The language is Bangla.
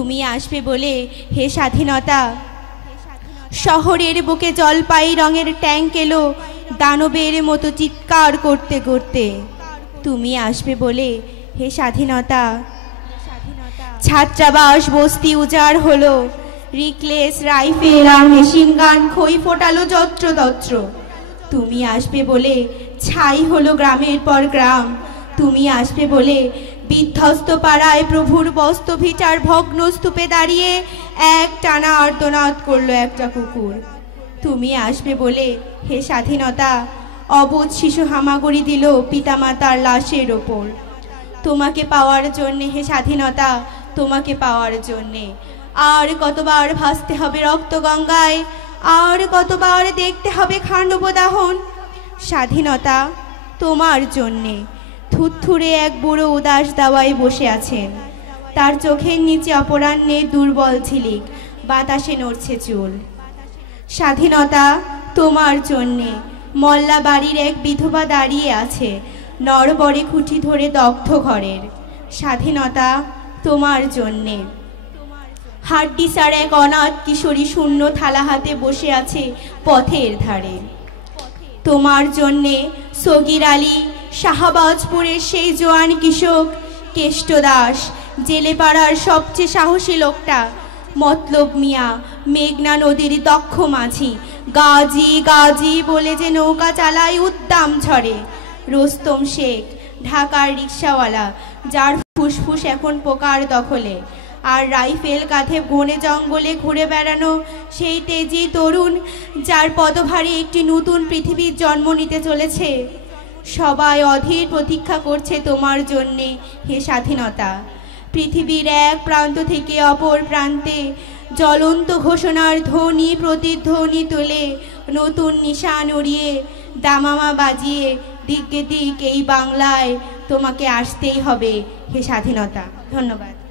তুমি আসবে বলে হে স্বাধীনতা। শহরের বুকে জলপাই রঙের ট্যাঙ্ক এলো দানবের মতো চিৎকার করতে করতে। তুমি আসবে বলে হে স্বাধীনতা। ছাত্রাবাস বস্তি উজাড় হলো। রিকলেস রাইফেল আর মেশিন গান খই ফোটালো যত্রতত্র। তুমি আসবে বলে ছাই হলো গ্রামের পর গ্রাম। তুমি আসবে বলে বিধ্বস্ত পাড়ায় প্রভুর বস্ত ভিটার ভগ্ন স্তূপে দাঁড়িয়ে এক টানা আর্তনাদ করল একটা কুকুর। তুমি আসবে বলে হে স্বাধীনতা, অবোধ শিশু হামাগুড়ি দিল পিতামাতার লাশের ওপর। তোমাকে পাওয়ার জন্যে হে স্বাধীনতা, তোমাকে পাওয়ার জন্যে। আর কতবার ভাসতে হবে রক্ত গঙ্গায়, আর কতবার দেখতে হবে খাণ্ডবদাহন স্বাধীনতা, তোমার জন্যে। থুতথুরে এক বুড়ো উদাস দাওয়ায় বসে আছেন তার চোখের নিচে অপরাহ্নে দুর্বল ঝিলিক, বাতাসে নড়ছে চুল। স্বাধীনতা তোমার জন্যে, মল্লা বাড়ির এক বিধবা দাঁড়িয়ে আছে, নরবরে খুঁটি ধরে দগ্ধ ঘরের। স্বাধীনতা তোমার জন্যে। হাড্ডিসার এক অনাথ কিশোরী শূন্য থালা হাতে বসে আছে পথের ধারে। তোমার জন্যে সগির আলী শাহবাজপুরের সেই জোয়ান কৃষক কেষ্ট দাস জেলে পাড়ার সবচেয়ে সাহসী লোকটা। মতলব মিয়া, মেঘনা নদীর দক্ষ মাঝি, গাজি গাজি বলে যে নৌকা চালায় উদ্দাম ঝরে রোস্তম শেখ, ঢাকার রিক্সাওয়ালা, যার ফুসফুস এখন পোকার দখলে। আর রাইফেল কাঁধে বনে জঙ্গলে ঘুরে বেড়ানো সেই তেজি তরুণ, যার পদভারে একটি নতুন পৃথিবীর জন্ম নিতে চলেছে। সবাই অধীর প্রতীক্ষা করছে তোমার জন্যে হে স্বাধীনতা। পৃথিবীর এক প্রান্ত থেকে অপর প্রান্তে জ্বলন্ত ঘোষণার ধ্বনি, প্রতিধ্বনি তোলে নতুন নিশান উড়িয়ে দামামা বাজিয়ে দিকে দিক এই বাংলায় তোমাকে আসতেই হবে হে স্বাধীনতা। ধন্যবাদ।